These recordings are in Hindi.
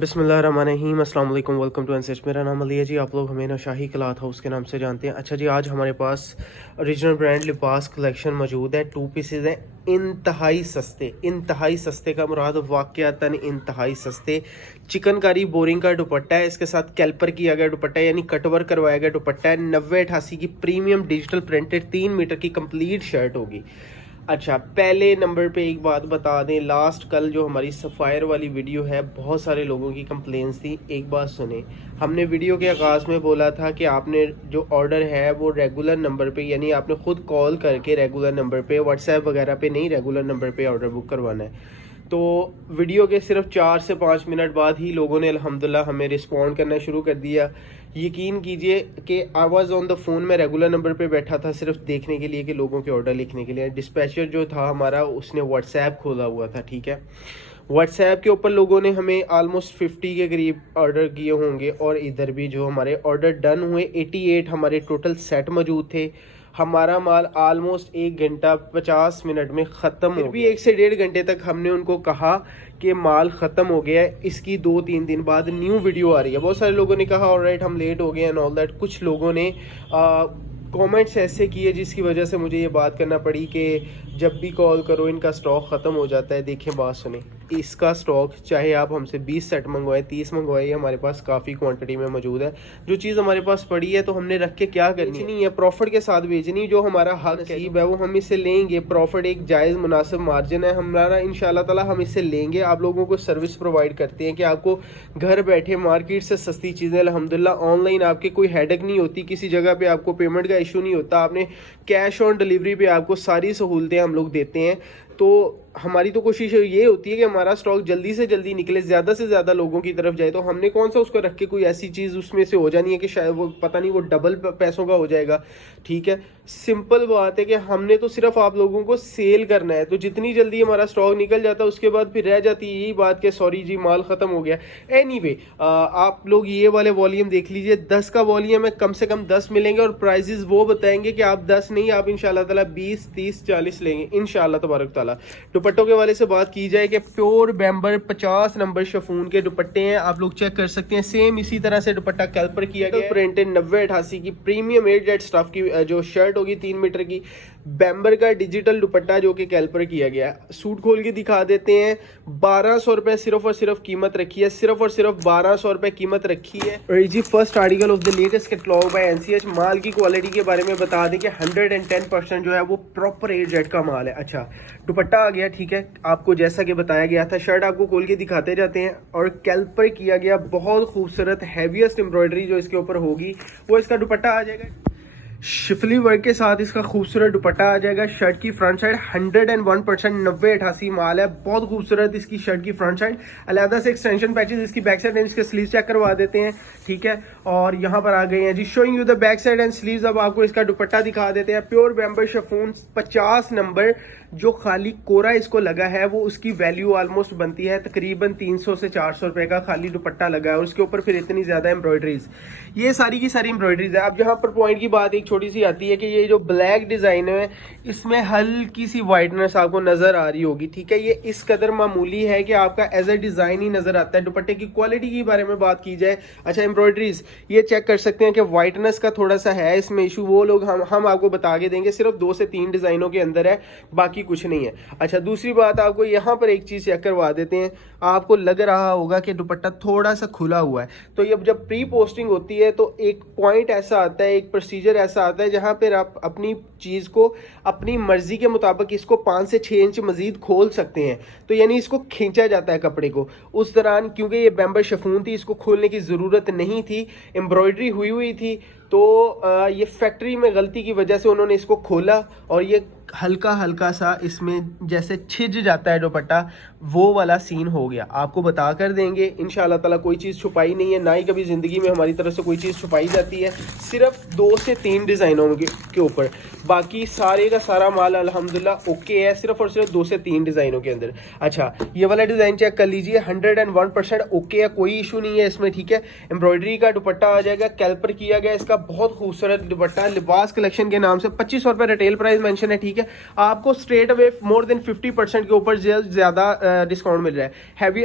बिस्मिल्लाहिर्रहमानिर्रहीम, अस्सलाम वालेकुम, वेलकम टू एनसेट। मेरा नाम अली है जी। आप लोग हमें ना शाही क्लॉथ हाउस के नाम से जानते हैं। अच्छा जी, आज हमारे पास ओरिजिनल ब्रांड लिबास कलेक्शन मौजूद है। 2 पीसेज हैं, इंतहाई सस्ते। इंतहाई सस्ते का मुराद वाक़यातन इंतहाई सस्ते। चिकनकारी बोरिंग का दुपट्टा है, इसके साथ कैल्पर किया गया दुपट्टा है, यानी कटवर्क करवाया गया दुपट्टा है। 9088 की प्रीमियम डिजिटल प्रिंटेड 3 मीटर की कंप्लीट शर्ट होगी। अच्छा, पहले नंबर पे एक बात बता दें, लास्ट कल जो हमारी सफ़ायर वाली वीडियो है, बहुत सारे लोगों की कंप्लेंट्स थी। एक बात सुने, हमने वीडियो के आगाज़ में बोला था कि आपने जो ऑर्डर है वो रेगुलर नंबर पे, यानी आपने ख़ुद कॉल करके रेगुलर नंबर पे, व्हाट्सएप वगैरह पे नहीं, रेगुलर नंबर पे ऑर्डर बुक करवाना है। तो वीडियो के सिर्फ 4 से 5 मिनट बाद ही लोगों ने अल्हम्दुलिल्लाह हमें रिस्पॉन्ड करना शुरू कर दिया। यकीन कीजिए कि I was on the phone में रेगुलर नंबर पे बैठा था सिर्फ देखने के लिए कि लोगों के ऑर्डर लिखने के लिए। डिस्पैचर जो था हमारा, उसने व्हाट्सएप खोला हुआ था, ठीक है। व्हाट्सएप के ऊपर लोगों ने हमें आलमोस्ट 50 के करीब ऑर्डर किए होंगे, और इधर भी जो हमारे ऑर्डर डन हुए 88 हमारे टोटल सेट मौजूद थे। हमारा माल आलमोस्ट 1 घंटा 50 मिनट में ख़त्म हो भी 1 से 1.5 घंटे तक हमने उनको कहा कि माल ख़त्म हो गया है, इसकी 2-3 दिन बाद न्यू वीडियो आ रही है। बहुत सारे लोगों ने कहा ऑलराइट हम लेट हो गए एंड ऑल दैट। कुछ लोगों ने कमेंट्स ऐसे किए जिसकी वजह से मुझे ये बात करना पड़ी कि जब भी कॉल करो इनका स्टॉक ख़त्म हो जाता है। देखें, बात सुने, इसका स्टॉक चाहे आप हमसे 20 सेट मंगवाएं, 30 मंगवाएं, हमारे पास काफ़ी क्वांटिटी में मौजूद है। जो चीज़ हमारे पास पड़ी है तो हमने रख के क्या करनी नहीं है, प्रॉफिट के साथ बेचनी। जो हमारा हक नसीब है वो हम इससे लेंगे। प्रॉफिट एक जायज़ मुनासिब मार्जिन है हमारा, इंशाल्लाह ताला हम इससे लेंगे। आप लोगों को सर्विस प्रोवाइड करते हैं कि आपको घर बैठे मार्केट से सस्ती चीज़ें अल्हम्दुलिल्लाह ऑनलाइन आपके कोई हेडेक नहीं होती, किसी जगह पे आपको पेमेंट का इशू नहीं होता। आपने कैश ऑन डिलीवरी पे आपको सारी सहूलतें हम लोग देते हैं। तो हमारी तो कोशिश ये होती है कि हमारा स्टॉक जल्दी से जल्दी निकले, ज़्यादा से ज़्यादा लोगों की तरफ जाए। तो हमने कौन सा उसको रख के कोई ऐसी चीज़ उसमें से हो जानी है कि शायद वो पता नहीं वो डबल पैसों का हो जाएगा, ठीक है। सिंपल बात है कि हमने तो सिर्फ आप लोगों को सेल करना है। तो जितनी जल्दी हमारा स्टॉक निकल जाता है उसके बाद फिर रह जाती है यही बात कि सॉरी जी माल ख़त्म हो गया। एनीवे, आप लोग ये वाले वॉल्यूम देख लीजिए, 10 का वॉल्यूम है, कम से कम 10 मिलेंगे और प्राइजेस वो बताएंगे कि आप 10 नहीं, आप इंशाल्लाह ताला 20, 30, 40 लेंगे इंशाल्लाह तबारक ताला। दुपट्टों के वाले से बात की जाए कि प्योर बैम्बर 50 नंबर शफून के दुपट्टे हैं, आप लोग चेक कर सकते हैं। सेम इसी तरह से दुपट्टा कैल्पर किया गया, प्रिंटेड 9088 की प्रीमियम एयरजेट स्टफ की जो शर्ट होगी 3 मीटर की, बैम्बर का डिजिटल दुपट्टा जो कि कैल्पर किया गया है। सूट खोल के दिखा देते हैं। 1200 रुपए सिर्फ और सिर्फ कीमत रखी है, सिर्फ और सिर्फ 1200 रुपए कीमत रखी है। और जी first article of the latest catalogue by NCH. माल की क्वालिटी के बारे में बता दें कि 110% जो है वो प्रॉपर एयरजेट का माल है। अच्छा, दुपट्टा आ गया, ठीक है, आपको जैसा कि बताया गया था। शर्ट आपको खोल के दिखाते जाते हैं, और कैल्पर किया गया बहुत खूबसूरत हैवीएस्ट एम्ब्रॉयडरी जो इसके ऊपर होगी वो इसका दुपट्टा आ जाएगा। शिफली वर्क के साथ इसका खूबसूरत दुपट्टा आ जाएगा। शर्ट की फ्रंट साइड 101% 9088 माल है, बहुत खूबसूरत इसकी शर्ट की फ्रंट साइड। अलहदा से एक्सटेंशन पैचेस इसकी बैक साइड एंड इसके स्लीव चेक करवा देते हैं, ठीक है। और यहाँ पर आ गए हैं जी, showing you the back side and sleeves. अब आपको इसका दुपट्टा दिखा देते हैं। प्योर बैम्बर शिफॉन 50 नंबर, जो खाली कोरा इसको लगा है वो उसकी वैल्यू ऑलमोस्ट बनती है तकरीबन 300 से 400 रुपए का खाली दुपट्टा लगा है, और उसके ऊपर फिर इतनी ज्यादा एम्ब्रॉयडरीज, ये सारी की सारी एम्ब्रॉयडरीज है। अब यहाँ पर पॉइंट की बात एक छोटी सी आती है कि ये जो ब्लैक डिजाइन है इसमें हल्की सी वाइटनेस आपको नजर आ रही होगी, ठीक है। ये इस कदर मामूली है कि आपका एज ए डिजाइन ही नजर आता है। दुपट्टे की क्वालिटी के बारे में बात की जाए, अच्छा एम्ब्रॉयडरीज ये चेक कर सकते हैं कि वाइटनेस का थोड़ा सा है इसमें इशू, वो लोग हम आपको बता के देंगे। सिर्फ 2 से 3 डिजाइनों के अंदर है, बाकी कुछ नहीं है। अच्छा, दूसरी बात आपको यहाँ पर एक चीज चेक करवा देते हैं। आपको लग रहा होगा कि दुपट्टा थोड़ा सा खुला हुआ है, तो ये जब प्री पोस्टिंग होती है तो एक पॉइंट ऐसा आता है, एक प्रोसीजर ऐसा आता है जहां पर आप अपनी चीज को अपनी मर्जी के मुताबिक इसको 5 से 6 इंच मजीद खोल सकते हैं। तो यानी इसको खींचा जाता है कपड़े को। उस दौरान क्योंकि ये बैम्बर शिफॉन थी, इसको खोलने की जरूरत नहीं थी, एम्ब्रॉयडरी हुई थी, तो ये फैक्ट्री में गलती की वजह से उन्होंने इसको खोला और ये हल्का हल्का सा इसमें जैसे छिज जाता है दुपट्टा, वो वाला सीन हो गया। आपको बता कर देंगे इंशाल्लाह ताला, कोई चीज़ छुपाई नहीं है, ना ही कभी ज़िंदगी में हमारी तरफ से कोई चीज़ छुपाई जाती है। सिर्फ 2 से 3 डिज़ाइनों के ऊपर, बाकी सारे का सारा माल अल्हम्दुलिल्लाह ओके है, सिर्फ और सिर्फ 2 से 3 डिज़ाइनों के अंदर। अच्छा, ये वाला डिज़ाइन चेक कर लीजिए, 101% ओके है, कोई इशू नहीं है इसमें, ठीक है। एम्ब्रॉयडरी का दुपट्टा आ जाएगा, कैल्पर किया गया इसका, बहुत खूबसूरत दुपट्टा। लिबास कलेक्शन के नाम से 2500 रुपये रिटेल प्राइस मेंशन है, ठीक है। है, आपको स्ट्रेट अवे मोर देन 50% के ऊपर ज़्यादा डिस्काउंट मिल रहा है। हैवी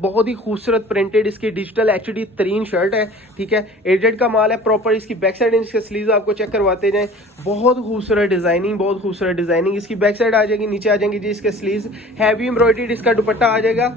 बहुत ही खूबसूरत प्रिंटेड इसकी डिजिटल एचडी तरीन शर्ट है, ठीक है, एजेड का माल है प्रॉपर। इसकी बैक साइड इसके स्लीव्स आपको चेक करवाते जाएं, बहुत खूबसूरत डिजाइनिंग, बहुत खूबसूरत डिजाइनिंग। इसकी बैक साइड आ जाएगी, नीचे आ जाएंगी जी इसके स्लीव्स, हैवी एम्ब्रॉयडरी इसका दुपट्टा आ जाएगा।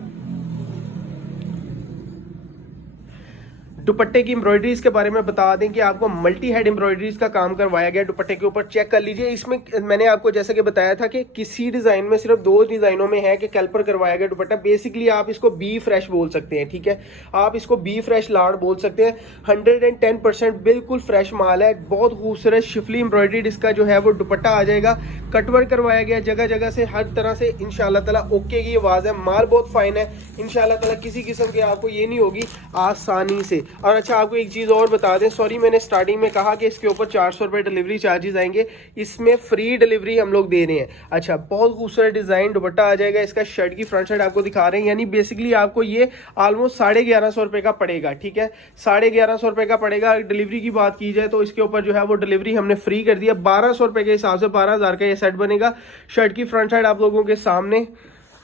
दुपट्टे की एम्ब्रॉयडरीज के बारे में बता दें कि आपको मल्टी हेड एम्ब्रॉयडरीज का काम करवाया गया दुपट्टे के ऊपर, चेक कर लीजिए। इसमें मैंने आपको जैसे कि बताया था कि किसी डिजाइन में सिर्फ 2 डिजाइनों में है कि कैल्पर करवाया गया दुपट्टा। बेसिकली आप इसको बी फ्रेश बोल सकते हैं, ठीक है, आप इसको बी फ्रेश लाड़ बोल सकते हैं। 110% बिल्कुल फ्रेश माल है, बहुत खूबसूरत शिफली एम्ब्रॉयडरी इसका जो है वो दुपट्टा आ जाएगा। कटवर्क करवाया गया जगह जगह से, हर तरह से इंशाल्लाह ताला ओके की आवाज है। माल बहुत फाइन है इंशाल्लाह ताला, किसी किस्म की आपको ये नहीं होगी आसानी से। और अच्छा आपको एक चीज़ और बता दें, सॉरी मैंने स्टार्टिंग में कहा कि इसके ऊपर 400 रुपये डिलीवरी चार्जेस आएंगे, इसमें फ्री डिलीवरी हम लोग दे रहे हैं। अच्छा बहुत खूबसूरत डिज़ाइन दुपट्टा आ जाएगा इसका, शर्ट की फ्रंट साइड आपको दिखा रहे हैं, यानी बेसिकली आपको ये ऑलमोस्ट 1150 रुपये का पड़ेगा, ठीक है, 1150 रुपये का पड़ेगा। डिलीवरी की बात की जाए तो इसके ऊपर जो है वो डिलीवरी हमने फ्री कर दिया। 1200 रुपये के हिसाब से 12,000 का ये सेट बनेगा। शर्ट की फ्रंट साइड आप लोगों के सामने,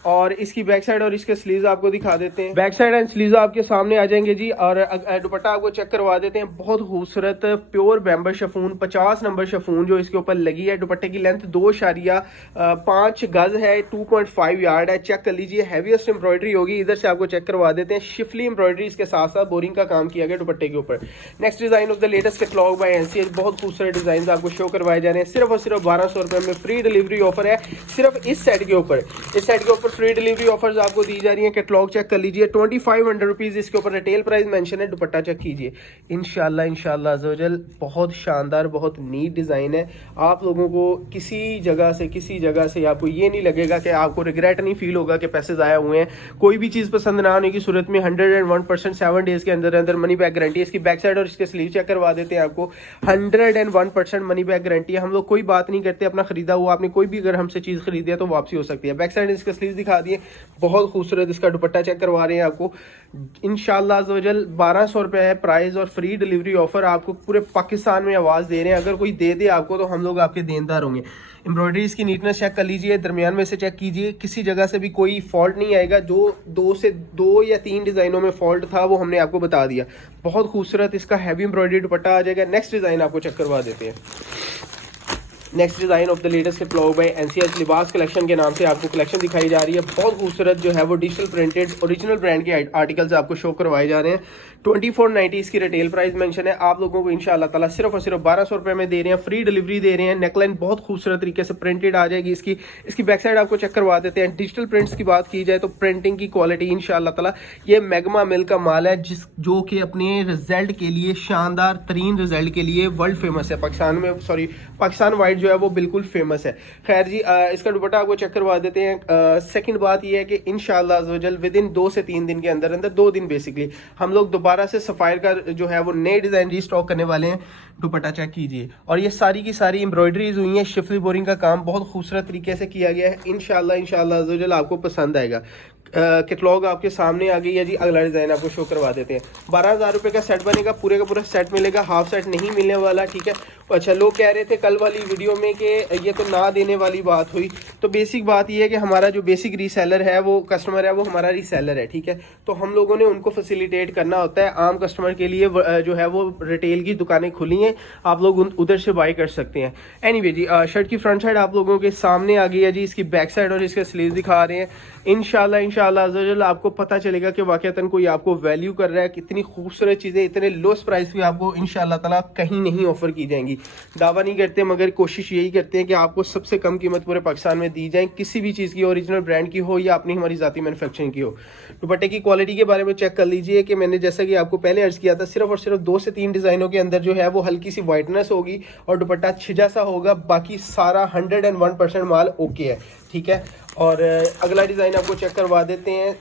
और इसकी बैक साइड और इसके स्लीव्स आपको दिखा देते हैं। बैक साइड एंड स्लीव्स आपके सामने आ जाएंगे जी, और दुपट्टा आपको चेक करवा देते हैं। बहुत खूबसूरत प्योर बैम्बर शफून, 50 नंबर शफून जो इसके ऊपर लगी है। दुपट्टे की लेंथ 2.5 गज है, 2.5 यार्ड है, चेक कर लीजिए। हैवीएस्ट एम्ब्रॉयडरी होगी, इधर से आपको चेक करवा देते हैं। शिफली एम्ब्रॉयडरी इसके साथ साथ बोरिंग का काम किया गया दुपट्टे के ऊपर। Next design of the latest catalogue by NCH, बहुत खूबसूरत डिजाइन आपको शो करवाए जा रहे हैं। सिर्फ और सिर्फ 1200 रुपये में फ्री डिलीवरी ऑफर है, सिर्फ इस सेट के ऊपर। इस सेट के ऊपर फ्री डिलीवरी ऑफर्स आपको दी जा रही है। कैटलॉग चेक कर लीजिए, 2500 रुपीज इसके ऊपर रिटेल प्राइस मेंशन है। दुपट्टा चेक कीजिए, इंशाल्लाह अज़्ज़वजल बहुत शानदार, बहुत नीट डिजाइन है। आप लोगों को किसी जगह से आपको ये नहीं लगेगा कि आपको रिग्रेट नहीं फील होगा कि पैसे ज़ाया हुए हैं। कोई भी चीज़ पसंद ना आने की सूरत में 101% 7 डेज के अंदर अंदर मनी बैक गारंटी है। इसकी बैक साइड और इसके स्लीव चेक करवा देते हैं आपको, 101% मनी बैक गारंटी है। हम लोग कोई बात नहीं करते, अपना खरीदा हुआ आपने कोई भी अगर हमसे चीज़ खरीदी है तो वापसी हो सकती है। बैक साइड इसके स्लीव दिखा दिए, बहुत खूबसूरत इसका दुपट्टा चेक करवा रहे हैं आपको। इंशाल्लाह अज़्ज़वजल 1200 रुपये है प्राइस और फ्री डिलीवरी ऑफर आपको पूरे पाकिस्तान में आवाज़ दे रहे हैं। अगर कोई दे दे आपको तो हम लोग आपके देनदार होंगे। एम्ब्रॉयडरीज की नीटनेस चेक कर लीजिए, दरमियान में से चेक कीजिए, किसी जगह से भी कोई फॉल्ट नहीं आएगा। जो 2 या 3 डिज़ाइनों में फॉल्ट था वो हमने आपको बता दिया। बहुत खूबसूरत इसका हैवी एम्ब्रॉयडरी दुपट्टा आ जाएगा। नेक्स्ट डिज़ाइन आपको चेक करवा देते हैं। Next design of the latest catalogue by NCH Libas collection के नाम से आपको कलेक्शन दिखाई जा रही है। बहुत खूबसूरत जो है वो डिजिटल प्रिंटेड ओरिजिनल ब्रांड के आर्टिकल्स आपको शो करवाए जा रहे हैं। 2490 इसकी रिटेल प्राइस मेंशन है। आप लोगों को इंशाल्लाह ताला सिर्फ और सिर्फ 1200 रुपये में दे रहे हैं, फ्री डिलीवरी दे रहे हैं। नेकलाइन बहुत खूबसूरत तरीके से प्रिंटेड आ जाएगी। इसकी बैक साइड आपको चेक करवा देते हैं। डिजिटल प्रिंट्स की बात की जाए तो प्रिंटिंग की क्वालिटी इंशाल्लाह ताला ये मैग्मा मिल का माल है, जो कि अपने रिजल्ट के लिए, शानदार तरीन रिजल्ट के लिए वर्ल्ड फेमस है। पाकिस्तान वाइड जो है वो बिल्कुल फेमस है। खैर जी, इसका दुपट्टा आपको चेक करवा देते हैं। सेकंड बात ये है कि इंशाल्लाह अज़्ज़वजल विद इन 2 से 3 दिन के अंदर अंदर, 2 दिन बेसिकली, हम लोग दोबारा से सफ़ायर का जो है वो नए डिज़ाइन रीस्टॉक करने वाले हैं। दुपट्टा चेक कीजिए, और ये सारी की सारी एम्ब्रॉयडरीज हुई हैं। शिफली बोरिंग का काम बहुत खूबसूरत तरीके से किया गया है। इंशाल्लाह अज़्ज़वजल आपको पसंद आएगा। कैटलॉग आपके सामने आ गई है जी। अगला डिज़ाइन आपको शो करवा देते हैं। 12,000 रुपये का सेट बनेगा, पूरे का पूरा सेट मिलेगा, हाफ सेट नहीं मिलने वाला, ठीक है। अच्छा, लोग कह रहे थे कल वाली वीडियो में कि ये तो ना देने वाली बात हुई। तो बेसिक बात ये है कि हमारा जो बेसिक रीसेलर है, वो कस्टमर है, वो हमारा रीसेलर है, ठीक है। तो हम लोगों ने उनको फैसिलिटेट करना होता है। आम कस्टमर के लिए जो है वो रिटेल की दुकानें खुली हैं, आप लोग उधर से बाई कर सकते हैं। एनीवे जी, शर्ट की फ्रंट साइड आप लोगों के सामने आ गई है जी। इसकी बैक साइड और इसके स्लीव दिखा रहे हैं। इंशाल्लाह अज़्ज़वजल आपको पता चलेगा कि वाकईतन कोई आपको वैल्यू कर रहा है। कितनी खूबसूरत चीज़ें इतने लोस्ट प्राइस पे आपको इंशाल्लाह ताला कहीं नहीं ऑफर की जाएंगी। दावा नहीं करते, मगर कोशिश यही करते हैं कि आपको सबसे कम कीमत पूरे पाकिस्तान में दी जाए, किसी भी चीज़ की, ओरिजिनल ब्रांड की हो या अपनी हमारी ज़ाती मैन्युफैक्चरिंग की हो। दुपट्टे की क्वालिटी के बारे में चेक कर लीजिए कि मैंने जैसा कि आपको पहले अर्ज किया था, सिर्फ और सिर्फ 2 से 3 डिज़ाइनों के अंदर जो है वो हल्की सी वाइटनेस होगी और दुपट्टा छिजा सा होगा। बाकी सारा 101% माल ओके है, ठीक है। और अगला डिज़ाइन आपको चेक करवा देते हैं।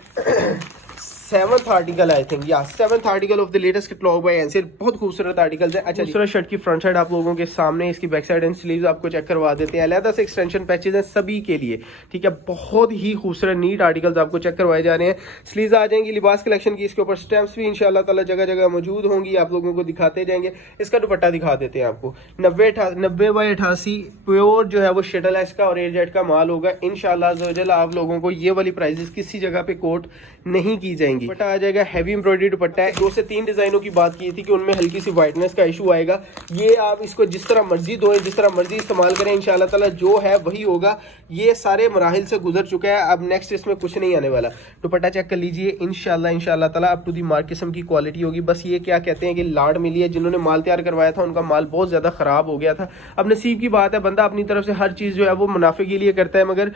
7th आर्टिकल आई थिंक, या 7th article of the latest catalogue by NCR. बहुत खूबसूरत आर्टिकल्स है। अच्छा, दूसरा शर्ट की फ्रंट साइड आप लोगों के सामने, इसकी बैक साइड एंड स्लीव्स आपको चेक करवा देते हैं। अलहदा से एक्सटेंशन पैचेज हैं सभी के लिए, ठीक है। बहुत ही खूबसूरत नीट आर्टिकल्स आपको चेक करवाए जा रहे हैं। स्लीव्स आ जाएंगी लिबास कलेक्शन की, इसके ऊपर स्टैम्प्स भी इंशाल्लाह ताला जगह जगह मौजूद होंगी, आप लोगों को दिखाते जाएंगे। इसका दुपट्टा दिखा देते हैं आपको। 90/88 प्योर जो है वो शटल है इसका और एयरजेट का माल होगा इंशाल्लाह अज़्ज़-व-जल। आप लोगों को ये वाली प्राइजेस किसी जगह पे कोट नहीं की जाएंगी। दुपट्टा आ जाएगा हैवी एम्ब्रॉयडरी दुपट्टा है। 2 से 3 डिजाइनों की बात की थी कि उनमें हल्की सी वाइटनेस का इशू आएगा। ये आप इसको जिस तरह मर्जी धोएं, जिस तरह मर्जी इस्तेमाल करें, इंशाल्लाह ताला जो है वही होगा। ये सारे मराहिल से गुजर चुका है, अब नेक्स्ट इसमें कुछ नहीं आने वाला। दुपट्टा चेक कर लीजिए, इंशाल्लाह ताला अप टू दी मार्क किस्म की क्वालिटी होगी। बस ये क्या कहते हैं कि लाड़ मिली है, जिन्होंने माल तैयार करवाया था उनका माल बहुत ज्यादा खराब हो गया था। अब नसीब की बात है, बंदा अपनी तरफ से हर चीज जो है वो मुनाफे के लिए करता है, मगर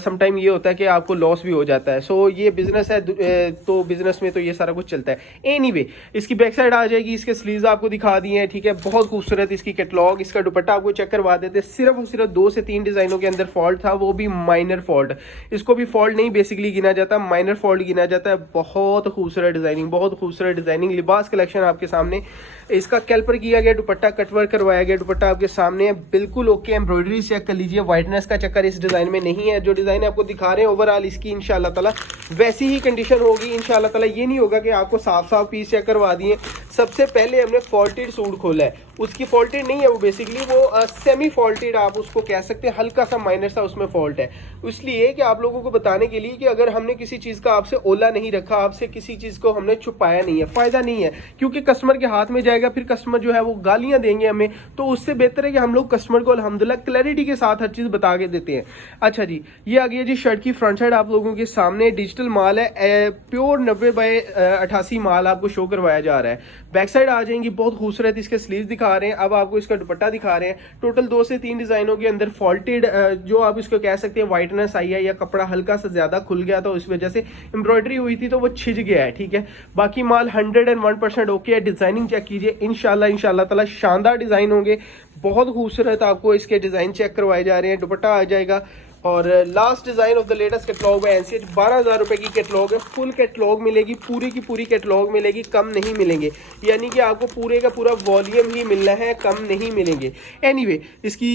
समटाइम ये होता है कि आपको लॉस भी हो जाता है। सो ये बिजनेस है, तो बिजनेस में तो ये सारा कुछ चलता है। एनीवे, इसकी बैक साइड आ जाएगी, इसके स्लीव्स आपको दिखा दिए हैं, ठीक है। बहुत खूबसूरत इसकी कैटलॉग। इसका दुपट्टा आपको चेक करवा देते। सिर्फ और सिर्फ 2 से 3 डिजाइनों के अंदर फॉल्ट था, वो भी माइनर फॉल्ट। इसको भी फॉल्ट नहीं बेसिकली गिना जाता, माइनर फॉल्ट गिना जाता है। बहुत खूबसूरत डिजाइनिंग, बहुत खूबसूरत डिजाइनिंग। लिबास कलेक्शन आपके सामने। इसका कैल्पर किया गया दुपट्टा, कटवर्क करवाया गया दुपट्टा आपके सामने है, बिल्कुल ओके। एम्ब्रॉयडरी चेक कर लीजिए, व्हाइटनेस का चक्कर इस डिजाइन में नहीं है। जो डिजाइन आपको दिखा रहे हैं ओवरऑल इसकी इंशाल्लाह ताला वैसी ही कंडीशन होगी इंशाल्लाह ताला। ये नहीं होगा कि आपको साफ साफ पीस चेक करवा दिए। सबसे पहले हमने फॉल्टेड सूट खोला है, उसकी फॉल्टेड नहीं है वो, बेसिकली वो सेमी फॉल्टेड आप उसको कह सकते हैं, हल्का सा माइनर सा उसमें फॉल्ट है। इसलिए कि आप लोगों को बताने के लिए कि अगर हमने किसी चीज का आपसे ओला नहीं रखा, आपसे किसी चीज को हमने छुपाया नहीं है, फायदा नहीं है, क्योंकि कस्टमर के हाथ में जाएगा, फिर कस्टमर जो है वो गालियां देंगे हमें। तो उससे बेहतर है कि हम लोग कस्टमर को अल्हम्दुलिल्लाह क्लैरिटी के साथ हर चीज बता के देते हैं। अच्छा जी, ये आ गया जी शर्ट की फ्रंट साइड आप लोगों के सामने। डिजिटल माल है, प्योर 90/88 माल आपको शो करवाया जा रहा है। बैक साइड आ जाएंगी, बहुत खूबसूरत इसके स्लीव्स दिखा रहे हैं। अब आपको इसका दुपट्टा दिखा रहे हैं। टोटल 2 से 3 डिजाइनों के अंदर फॉल्टेड, जो आप इसको कह सकते हैं व्हाइटनेस आई है, या कपड़ा हल्का सा ज्यादा खुल गया तो इस वजह से एम्ब्रॉयडरी हुई थी तो वो छिज गया है, ठीक है। बाकी माल 101% ओके है। डिजाइनिंग चेक कीजिए, इंशाल्लाह ताला शानदार डिजाइन होंगे। बहुत खूबसूरत आपको इसके डिजाइन चेक करवाए जा रहे हैं। दुपट्टा आ जाएगा और last design of the latest catalogue by NCR. 12,000 रुपए की कैटलॉग है, फुल कैटलॉग मिलेगी, पूरी की पूरी कैटलॉग मिलेगी, कम नहीं मिलेंगे। यानी कि आपको पूरे का पूरा वॉल्यूम ही मिलना है, कम नहीं मिलेंगे। एनीवे, इसकी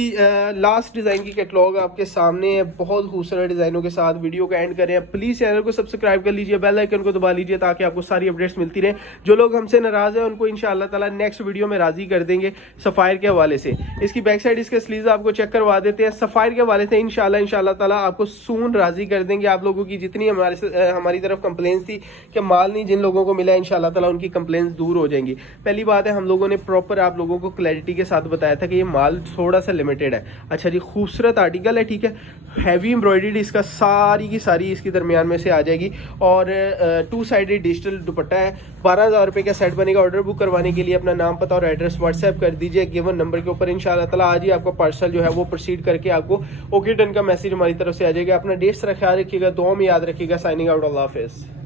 लास्ट डिजाइन की कैटलॉग आपके सामने है, बहुत खूबसूरत डिजाइनों के साथ। वीडियो को एंड करें, प्लीज चैनल को सब्सक्राइब कर लीजिए, बेल आइकन को दबा लीजिए ताकि आपको सारी अपडेट्स मिलती रहे। जो लोग हमसे नाराज है उनको इंशाल्लाह ताला नेक्स्ट वीडियो में राजी कर देंगे सफायर के हवाले से। इसकी बैक साइड इसके स्लीव्स आपको चेक करवा देते हैं। सफायर के हवाले से इंशाल्लाह ताला आपको सून राजी कर देंगे। आप लोगों की जितनी हमारी तरफ कंप्लेंट्स थी कि माल नहीं जिन लोगों को मिला, इंशाल्लाह ताला उनकी कंप्लेंट्स दूर हो जाएंगी। पहली बात है, हम लोगों ने प्रॉपर आप लोगों को क्लैरिटी के साथ बताया था कि ये माल थोड़ा सा लिमिटेड है। अच्छा जी, खूबसूरत आर्टिकल है, ठीक है। हैवी एम्ब्रॉयडरी इसका सारी की सारी इसकी दरमियान में से आ जाएगी और 2 साइडेड डिजिटल दुपट्टा है। 12,000 रुपए का सेट बनेगा। ऑर्डर बुक करवाने के लिए अपना नाम, पता और एड्रेस व्हाट्सएप कर दीजिए गिवन नंबर के ऊपर। इंशाल्लाह ताला आज ही आपका पार्सल जो है वो प्रोसीड करके आपको ओके डन का मैसेज हमारी तरफ से आ जाएगा। अपना डेट्स का ख्याल रखिएगा, दुआ में याद रखिएगा। साइनिंग आउट, अल्लाह हाफिज़।